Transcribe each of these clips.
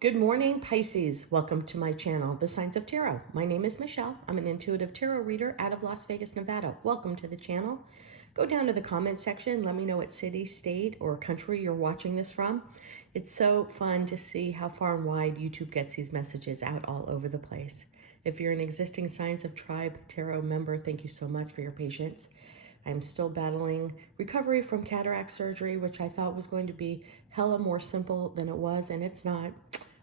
Good morning, Pisces. Welcome to my channel, The Signs of Tarot. My name is Michelle. I'm an intuitive tarot reader out of Las Vegas, Nevada. Welcome to the channel. Go down to the comment section. Let me know what city, state, or country you're watching this from. It's so fun to see how far and wide YouTube gets these messages out all over the place. If you're an existing Signs of Tribe Tarot member, thank you so much for your patience. I'm still battling recovery from cataract surgery, which I thought was going to be hella more simple than it was, and it's not.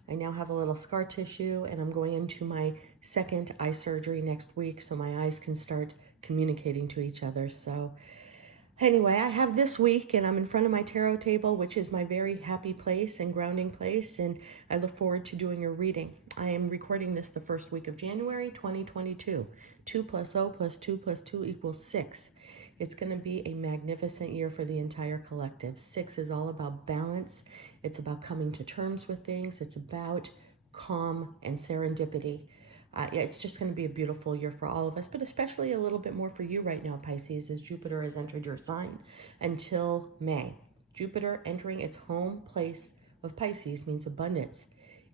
I now have a little scar tissue, and I'm going into my second eye surgery next week so my eyes can start communicating to each other. So anyway, I have this week, and I'm in front of my tarot table, which is my very happy place and grounding place, and I look forward to doing your reading. I am recording this the first week of January 2022. 2 plus 0 plus 2 plus 2 equals 6. It's going to be a magnificent year for the entire collective. 6 is all about balance. It's about coming to terms with things. It's about calm and serendipity. Yeah, it's just going to be a beautiful year for all of us, but especially a little bit more for you right now, Pisces, as Jupiter has entered your sign until May. Jupiter entering its home place of Pisces means abundance.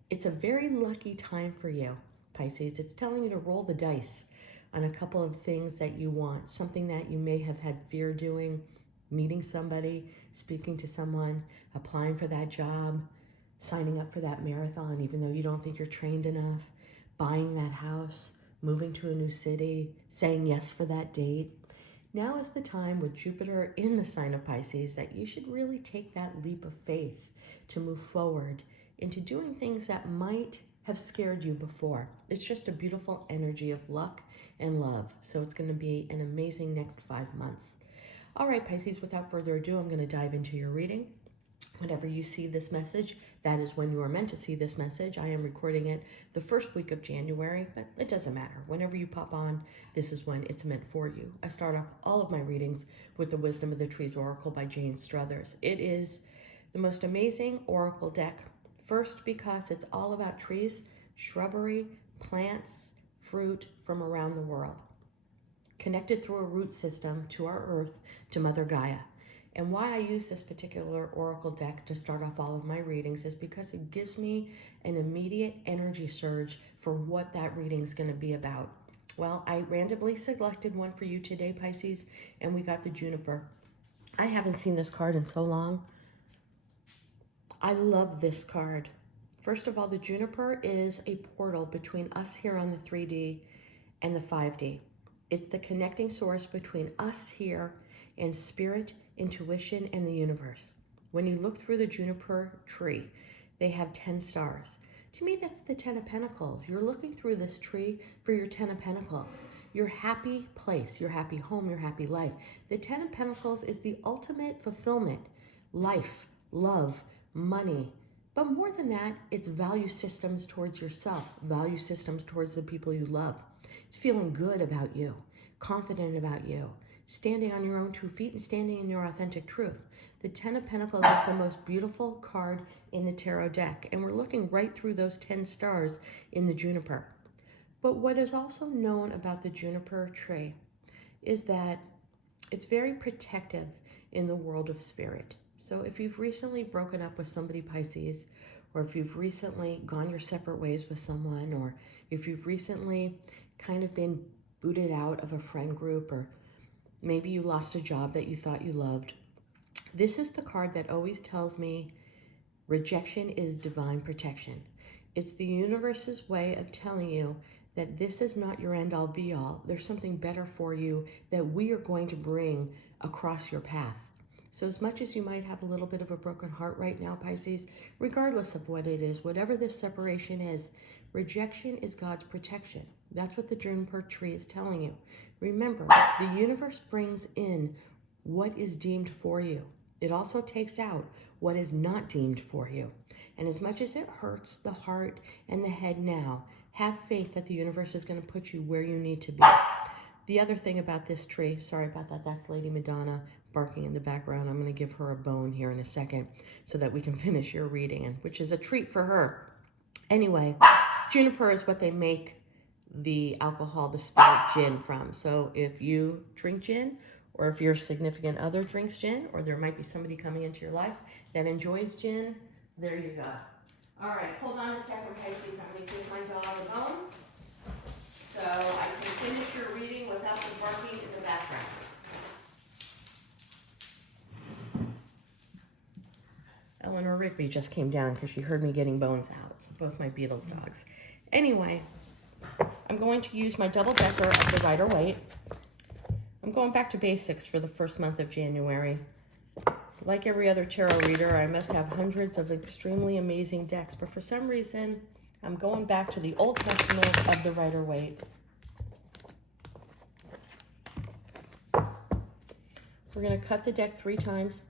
It's a very lucky time for you, Pisces. It's telling you to roll the dice on a couple of things that you want, something that you may have had fear doing, meeting somebody, speaking to someone, applying for that job, signing up for that marathon, even though you don't think you're trained enough, buying that house, moving to a new city, saying yes for that date. Now is the time with Jupiter in the sign of Pisces that you should really take that leap of faith to move forward into doing things that might have scared you before. It's just a beautiful energy of luck and love. So it's going to be an amazing next 5 months. All right, Pisces, without further ado, I'm going to dive into your reading. Whenever you see this message, that is when you are meant to see this message. I am recording it the first week of January, but it doesn't matter. Whenever you pop on, this is when it's meant for you. I start off all of my readings with the Wisdom of the Trees Oracle by Jane Struthers. It is the most amazing oracle deck. First, because it's all about trees, shrubbery, plants, fruit from around the world, connected through a root system to our earth, to Mother Gaia. And why I use this particular oracle deck to start off all of my readings is because it gives me an immediate energy surge for what that reading is going to be about. Well, I randomly selected one for you today, Pisces, and we got the Juniper. I haven't seen this card in so long. I love this card. First of all, the Juniper is a portal between us here on the 3D and the 5D. It's the connecting source between us here and spirit, intuition, and the universe. When you look through the Juniper tree, they have 10 stars. To me, that's the 10 of Pentacles. You're looking through this tree for your 10 of Pentacles, your happy place, your happy home, your happy life. The 10 of Pentacles is the ultimate fulfillment, life, love, money. But more than that, it's value systems towards yourself, value systems towards the people you love. It's feeling good about you, confident about you, standing on your own 2 feet and standing in your authentic truth. The 10 of Pentacles is the most beautiful card in the tarot deck, and we're looking right through those 10 stars in the Juniper. But what is also known about the Juniper tree is that it's very protective in the world of spirit. So if you've recently broken up with somebody, Pisces, or if you've recently gone your separate ways with someone, or if you've recently kind of been booted out of a friend group, or maybe you lost a job that you thought you loved, this is the card that always tells me rejection is divine protection. It's the universe's way of telling you that this is not your end-all be-all. There's something better for you that we are going to bring across your path. So as much as you might have a little bit of a broken heart right now, Pisces, regardless of what it is, whatever this separation is, rejection is God's protection. That's what the Juniper tree is telling you. Remember, the universe brings in what is deemed for you. It also takes out what is not deemed for you. And as much as it hurts the heart and the head now, have faith that the universe is going to put you where you need to be. The other thing about this tree, sorry about that, that's Lady Madonna barking in the background. I'm going to give her a bone here in a second so that we can finish your reading, which is a treat for her. Anyway, Juniper is what they make the alcohol, the spirit gin from. So if you drink gin, or if your significant other drinks gin, or there might be somebody coming into your life that enjoys gin, there you go. All right, hold on a second, Pisces. I'm going to give my dog a bone so I can finish your reading without the barking in the background. Eleanor Rigby just came down because she heard me getting bones out. So both my Beatles dogs. Anyway, I'm going to use my double decker of the Rider-Waite. I'm going back to basics for the first month of January. Like every other tarot reader, I must have hundreds of extremely amazing decks, but for some reason, I'm going back to the Old Testament of the Rider-Waite. We're going to cut the deck 3 times.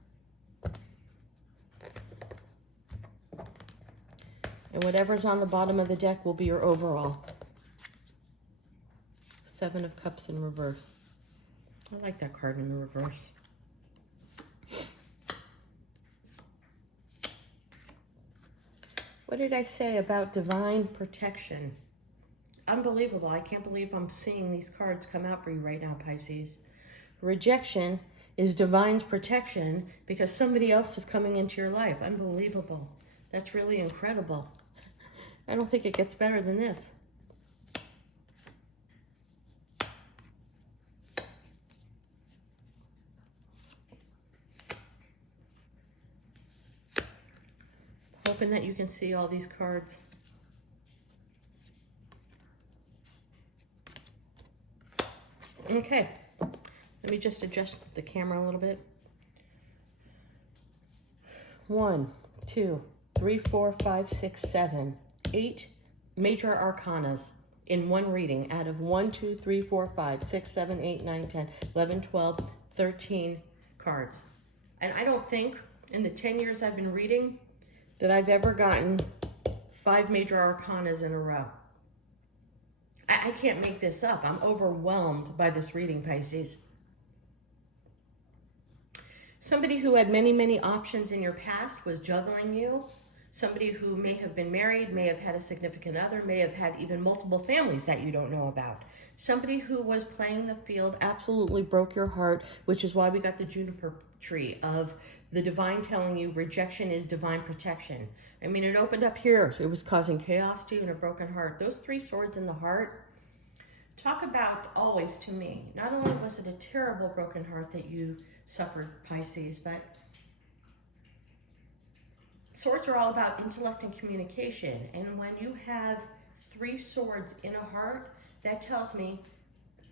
And whatever's on the bottom of the deck will be your overall. 7 of Cups in reverse. I like that card in the reverse. What did I say about divine protection? Unbelievable. I can't believe I'm seeing these cards come out for you right now, Pisces. Rejection is divine's protection because somebody else is coming into your life. Unbelievable. That's really incredible. I don't think it gets better than this. Hoping that you can see all these cards. Okay, let me just adjust the camera a little bit. 1, 2, 3, 4, 5, 6, 7, 8 major arcanas in one reading out of 1, 2, 3, 4, 5, 6, 7, 8, 9, 10, 11, 12, 13 cards. And I don't think in the 10 years I've been reading that I've ever gotten 5 major arcanas in a row. I can't make this up. I'm overwhelmed by this reading, Pisces. Somebody who had many, many options in your past was juggling you. Somebody who may have been married, may have had a significant other, may have had even multiple families that you don't know about. Somebody who was playing the field absolutely broke your heart, which is why we got the juniper tree of the divine telling you rejection is divine protection. I mean, it opened up here. It was causing chaos to you and a broken heart. Those 3 swords in the heart, talk about always to me. Not only was it a terrible broken heart that you suffered, Pisces, but swords are all about intellect and communication. And when you have 3 swords in a heart, that tells me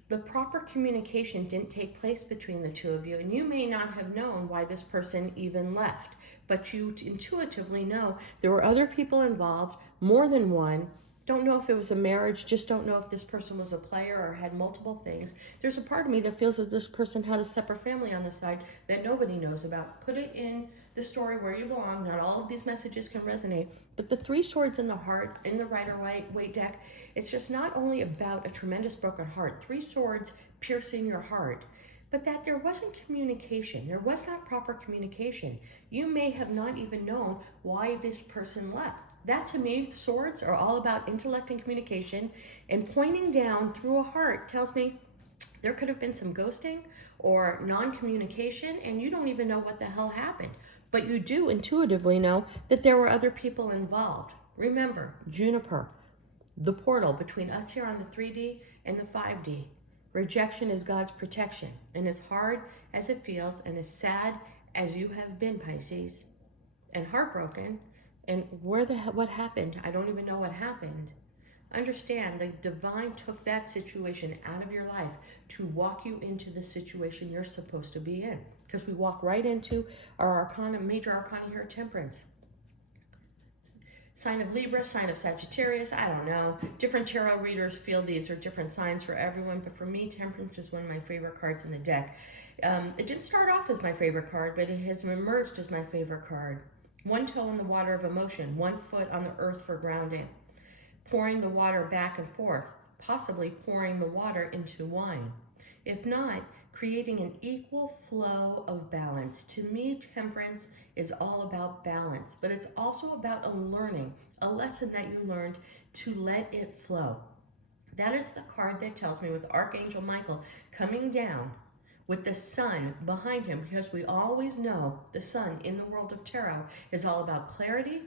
the proper communication didn't take place between the 2 of you. And you may not have known why this person even left, but you intuitively know there were other people involved, more than one. Don't know if it was a marriage, just don't know if this person was a player or had multiple things. There's a part of me that feels that this person had a separate family on the side that nobody knows about. Put it in the story where you belong. Not all of these messages can resonate, but the 3 swords in the heart, in the Rider-Waite deck, it's just not only about a tremendous broken heart, 3 swords piercing your heart, but that there wasn't communication. There was not proper communication. You may have not even known why this person left. That to me, swords are all about intellect and communication, and pointing down through a heart tells me there could have been some ghosting or non-communication, and you don't even know what the hell happened. But you do intuitively know that there were other people involved. Remember, Juniper, the portal between us here on the 3D and the 5D. Rejection is God's protection. And as hard as it feels and as sad as you have been, Pisces, and heartbroken, and what happened? I don't even know what happened. Understand, the divine took that situation out of your life to walk you into the situation you're supposed to be in. Because we walk right into our arcana, major arcana here, Temperance. Sign of Libra, sign of Sagittarius, I don't know. Different tarot readers feel these are different signs for everyone, but for me, Temperance is one of my favorite cards in the deck. It didn't start off as my favorite card, but it has emerged as my favorite card. 1 toe in the water of emotion, 1 foot on the earth for grounding. Pouring the water back and forth, possibly pouring the water into wine. If not, creating an equal flow of balance. To me, Temperance is all about balance, but it's also about a learning, a lesson that you learned to let it flow. That is the card that tells me with Archangel Michael coming down with the sun behind him, because we always know the sun in the world of tarot is all about clarity,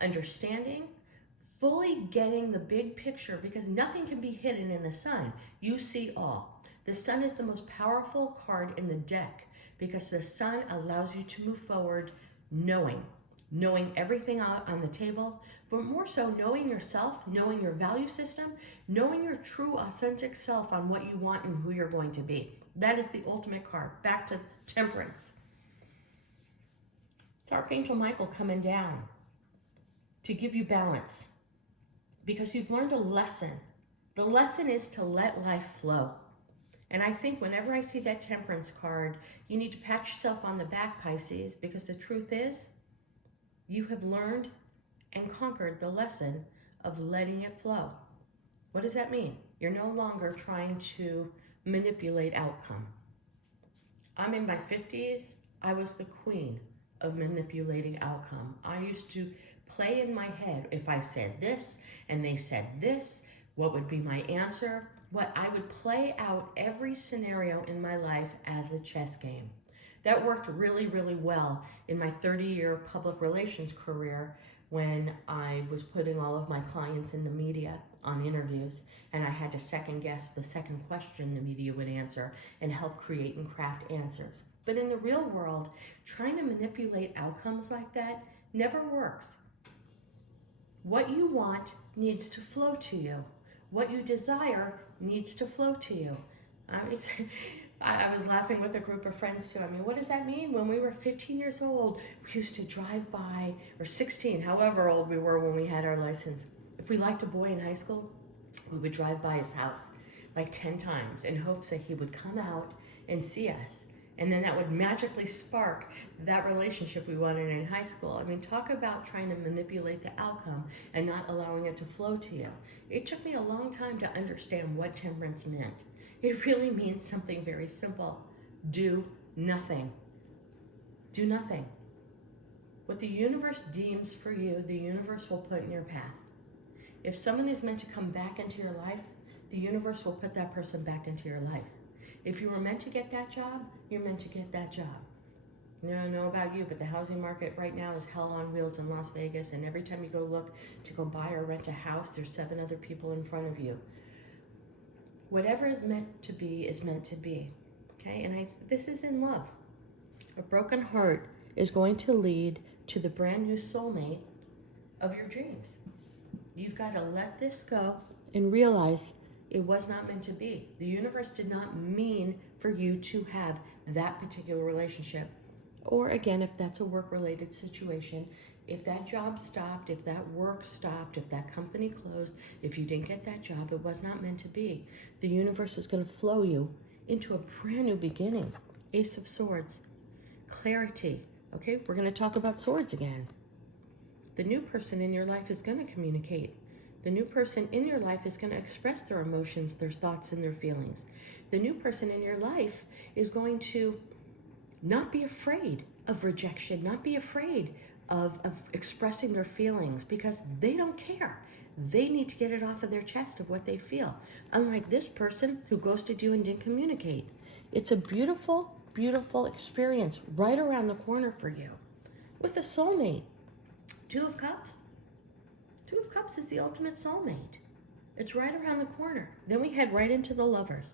understanding, fully getting the big picture, because nothing can be hidden in the sun. You see all. The sun is the most powerful card in the deck because the sun allows you to move forward knowing everything out on the table, but more so knowing yourself, knowing your value system, knowing your true authentic self on what you want and who you're going to be. That is the ultimate card. Back to Temperance. It's Archangel Michael coming down to give you balance because you've learned a lesson. The lesson is to let life flow. And I think whenever I see that Temperance card, you need to pat yourself on the back, Pisces, because the truth is, you have learned and conquered the lesson of letting it flow. What does that mean? You're no longer trying to manipulate outcome. I'm in my 50s. I was the queen of manipulating outcome. I used to play in my head, if I said this and they said this, what would be my answer? What I would play out every scenario in my life as a chess game. That worked really, really well in my 30-year public relations career when I was putting all of my clients in the media on interviews, and I had to second guess the second question the media would answer and help create and craft answers. But in the real world, trying to manipulate outcomes like that never works. What you want needs to flow to you. What you desire needs to flow to you. I was laughing with a group of friends too. I mean, what does that mean? When we were 15 years old, we used to drive by, or 16, however old we were when we had our license. If we liked a boy in high school, we would drive by his house like 10 times in hopes that he would come out and see us. And then that would magically spark that relationship we wanted in high school. I mean, talk about trying to manipulate the outcome and not allowing it to flow to you. It took me a long time to understand what temperance meant. It really means something very simple. Do nothing. Do nothing. What the universe deems for you, the universe will put in your path. If someone is meant to come back into your life, the universe will put that person back into your life. If you were meant to get that job, you're meant to get that job. I don't know about you, but the housing market right now is hell on wheels in Las Vegas, and every time you go look to go buy or rent a house, there's 7 other people in front of you. Whatever is meant to be is meant to be, okay? And this is in love. A broken heart is going to lead to the brand new soulmate of your dreams. You've got to let this go and realize it was not meant to be. The universe did not mean for you to have that particular relationship. Or again, if that's a work-related situation, if that job stopped, if that work stopped, if that company closed, if you didn't get that job, it was not meant to be. The universe is going to flow you into a brand new beginning. Ace of Swords. Clarity. Okay, we're going to talk about swords again. The new person in your life is going to communicate. The new person in your life is going to express their emotions, their thoughts, and their feelings. The new person in your life is going to not be afraid of rejection, not be afraid of expressing their feelings, because they don't care. They need to get it off of their chest of what they feel. Unlike this person who ghosted you and didn't communicate. It's a beautiful, beautiful experience right around the corner for you. With a soulmate. 2 of Cups. 2 of Cups is the ultimate soulmate. It's right around the corner. Then we head right into the Lovers.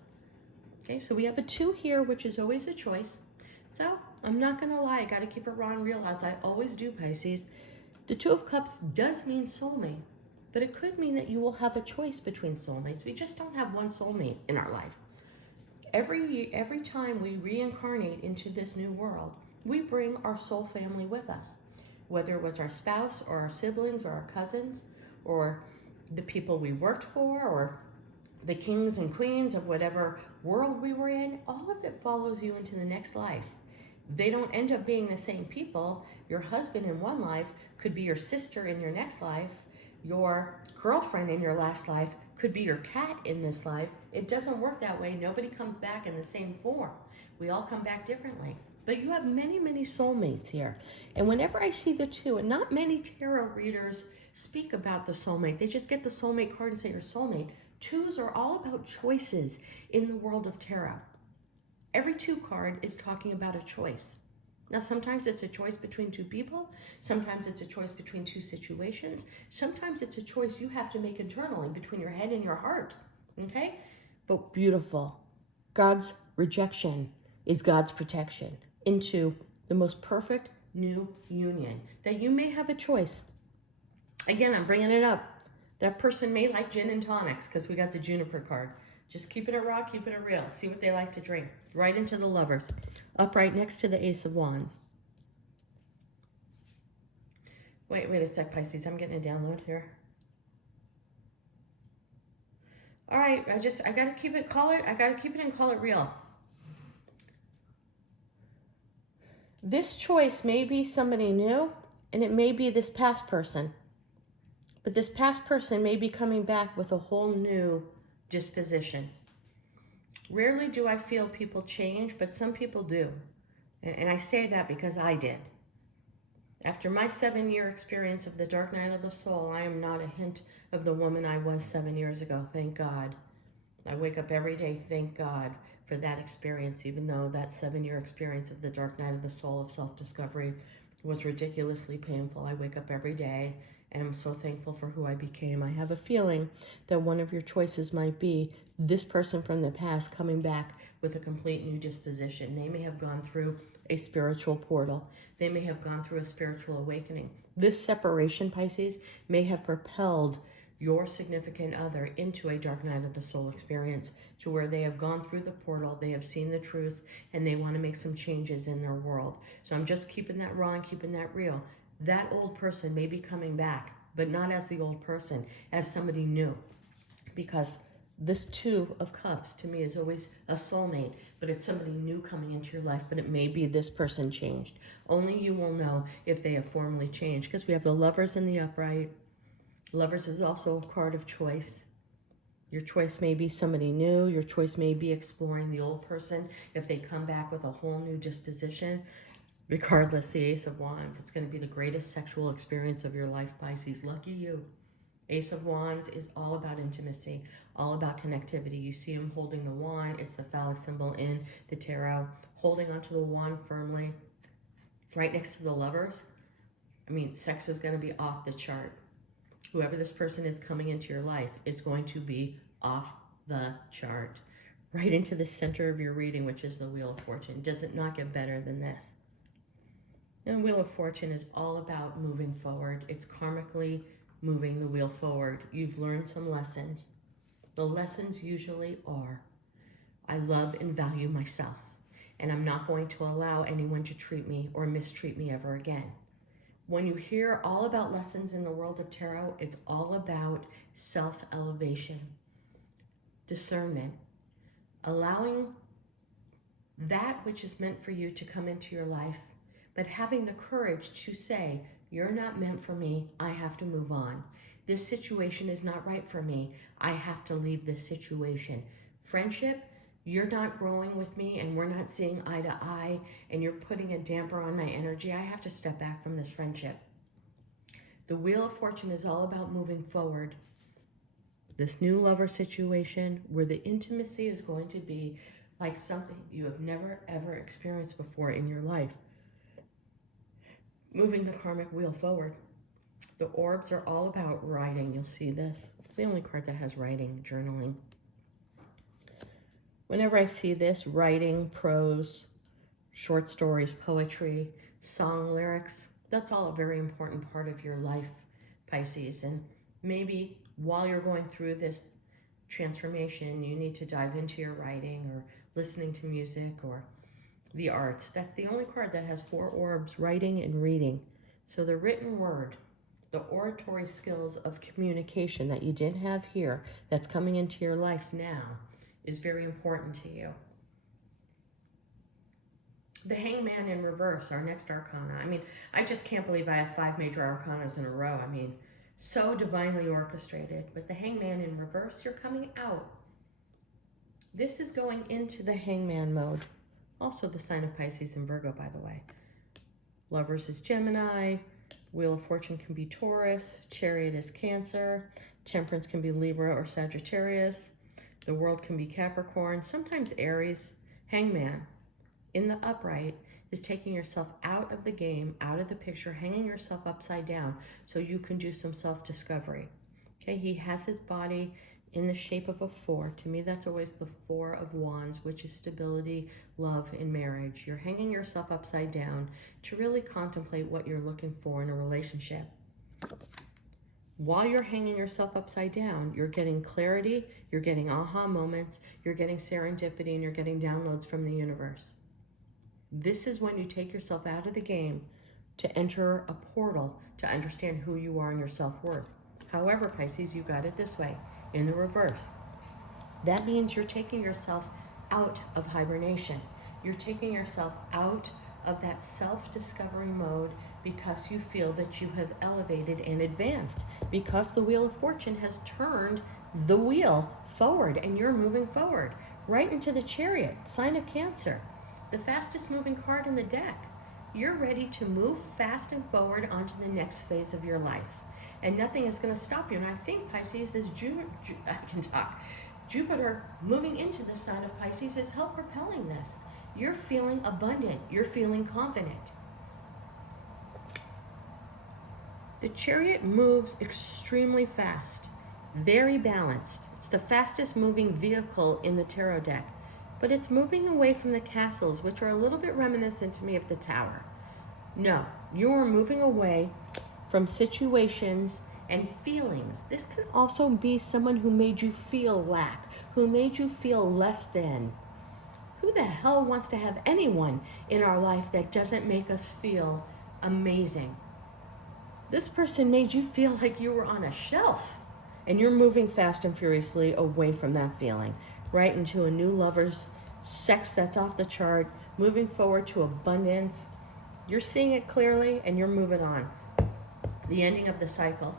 Okay, so we have a 2 here, which is always a choice. So, I'm not going to lie, I got to keep it raw and real, as I always do, Pisces. The 2 of Cups does mean soulmate, but it could mean that you will have a choice between soulmates. We just don't have one soulmate in our life. Every time we reincarnate into this new world, we bring our soul family with us. Whether it was our spouse or our siblings or our cousins or the people we worked for or the kings and queens of whatever world we were in, all of it follows you into the next life. They don't end up being the same people. Your husband in one life could be your sister in your next life. Your girlfriend in your last life could be your cat in this life. It doesn't work that way. Nobody comes back in the same form. We all come back differently. But you have many, many soulmates here. And whenever I see the 2, and not many tarot readers speak about the soulmate, they just get the soulmate card and say your soulmate. 2s are all about choices in the world of tarot. Every 2 card is talking about a choice. Now, sometimes it's a choice between 2 people. Sometimes it's a choice between 2 situations. Sometimes it's a choice you have to make internally between your head and your heart. Okay? But beautiful. God's rejection is God's protection into the most perfect new union. That you may have a choice. Again, I'm bringing it up. That person may like gin and tonics because we got the juniper card. Just keep it a raw, keep it a real. See what they like to drink. Right into the Lovers. Upright next to the Ace of Wands. Wait a sec, Pisces. I'm getting a download here. All right, I gotta keep it, I gotta keep it and call it real. This choice may be somebody new, and it may be this past person. But this past person may be coming back with a whole new disposition. Rarely do I feel people change, but some people do. And I say that because I did. After my 7-year experience of the dark night of the soul, I am not a hint of the woman I was 7 years ago, thank God. I wake up every day, thank God, for that experience, even though that 7-year experience of the dark night of the soul of self-discovery was ridiculously painful. I wake up every day, and I'm so thankful for who I became. I have a feeling that one of your choices might be this person from the past coming back with a complete new disposition. They may have gone through a spiritual portal. They may have gone through a spiritual awakening. This separation, Pisces, may have propelled your significant other into a dark night of the soul experience, to where they have gone through the portal, they have seen the truth, and they want to make some changes in their world. So I'm just keeping that raw and keeping that real. That old person may be coming back, but not as the old person, as somebody new. Because this 2 of Cups to me is always a soulmate, but it's somebody new coming into your life, but it may be this person changed. Only you will know if they have formally changed, because we have the Lovers in the upright. Lovers is also a card of choice. Your choice may be somebody new. Your choice may be exploring the old person if they come back with a whole new disposition. Regardless, the Ace of Wands, it's going to be the greatest sexual experience of your life, Pisces. Lucky you. Ace of Wands is all about intimacy, all about connectivity. You see him holding the wand. It's the phallic symbol in the tarot. Holding onto the wand firmly, right next to the Lovers. I mean, sex is going to be off the chart. Whoever this person is coming into your life is going to be off the chart. Right into the center of your reading, which is the Wheel of Fortune. Does it not get better than this? And Wheel of Fortune is all about moving forward. It's karmically moving the wheel forward. You've learned some lessons. The lessons usually are, I love and value myself, and I'm not going to allow anyone to treat me or mistreat me ever again. When you hear all about lessons in the world of tarot, it's all about self-elevation, discernment, allowing that which is meant for you to come into your life, but having the courage to say, you're not meant for me, I have to move on. This situation is not right for me, I have to leave this situation. Friendship, you're not growing with me and we're not seeing eye to eye and you're putting a damper on my energy, I have to step back from this friendship. The Wheel of Fortune is all about moving forward. This new lover situation where the intimacy is going to be like something you have never ever experienced before in your life. Moving the karmic wheel forward. The orbs are all about writing. You'll see this. It's the only card that has writing, journaling. Whenever I see this, writing, prose, short stories, poetry, song lyrics, that's all a very important part of your life, Pisces. And maybe while you're going through this transformation, you need to dive into your writing or listening to music or the arts. That's the only card that has 4 orbs, writing and reading. So the written word, the oratory skills of communication that you didn't have here, that's coming into your life now, is very important to you. The Hangman in reverse, our next arcana. I mean, I just can't believe I have 5 major arcanas in a row. I mean, so divinely orchestrated. But the Hangman in reverse, you're coming out. This is going into the Hangman mode. Also the sign of Pisces and Virgo, by the way. Lovers is Gemini. Wheel of Fortune can be Taurus. Chariot is Cancer. Temperance can be Libra or Sagittarius. The World can be Capricorn. Sometimes Aries Hangman in the upright is taking yourself out of the game, out of the picture, hanging yourself upside down so you can do some self-discovery. Okay, he has his body in the shape of a 4. To me, that's always the 4 of Wands, which is stability, love, and marriage. You're hanging yourself upside down to really contemplate what you're looking for in a relationship. While you're hanging yourself upside down, you're getting clarity, you're getting aha moments, you're getting serendipity, and you're getting downloads from the universe. This is when you take yourself out of the game to enter a portal to understand who you are and your self-worth. However, Pisces, you got it this way, in the reverse. That means you're taking yourself out of hibernation. You're taking yourself out of that self-discovery mode because you feel that you have elevated and advanced, because the Wheel of Fortune has turned the wheel forward and you're moving forward right into the Chariot, sign of Cancer, the fastest moving card in the deck. You're ready to move fast and forward onto the next phase of your life, and nothing is going to stop you. And I think Pisces is Jupiter moving into the sign of Pisces is help propelling this. You're feeling abundant. You're feeling confident. The Chariot moves extremely fast, very balanced. It's the fastest moving vehicle in the tarot deck, but it's moving away from the castles, which are a little bit reminiscent to me of the Tower. No, you are moving away from situations and feelings. This can also be someone who made you feel lack, who made you feel less than. Who the hell wants to have anyone in our life that doesn't make us feel amazing? This person made you feel like you were on a shelf, and you're moving fast and furiously away from that feeling, right into a new lover's sex that's off the chart, moving forward to abundance. You're seeing it clearly and you're moving on. The ending of the cycle.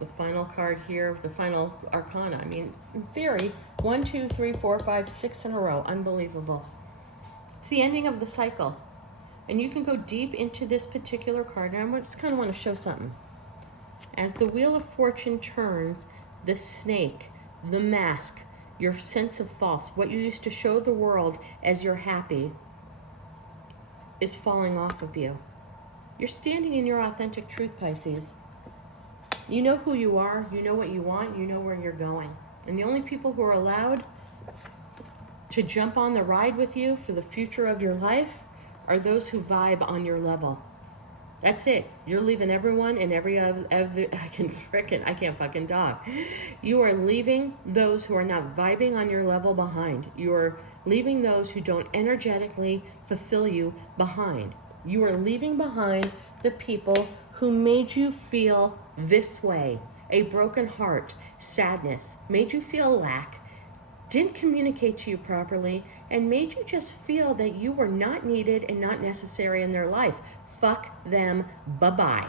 The final card here, the final arcana. I mean, in theory, 1, 2, 3, 4, 5, 6 in a row. Unbelievable. It's the ending of the cycle. And you can go deep into this particular card, and I just kind of want to show something. As the Wheel of Fortune turns, the snake, the mask, your sense of false, what you used to show the world as you're happy, is falling off of you. You're standing in your authentic truth, Pisces. You know who you are, you know what you want, you know where you're going. And the only people who are allowed to jump on the ride with you for the future of your life are those who vibe on your level. That's it. You're leaving everyone and every other I can't fucking talk. You are leaving those who are not vibing on your level behind. You are leaving those who don't energetically fulfill you behind. You are leaving behind the people who made you feel this way. A broken heart, sadness, made you feel lack, didn't communicate to you properly, and made you just feel that you were not needed and not necessary in their life. Fuck them, bye-bye.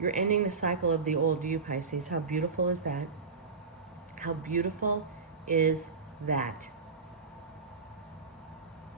You're ending the cycle of the old you, Pisces. How beautiful is that? How beautiful is that?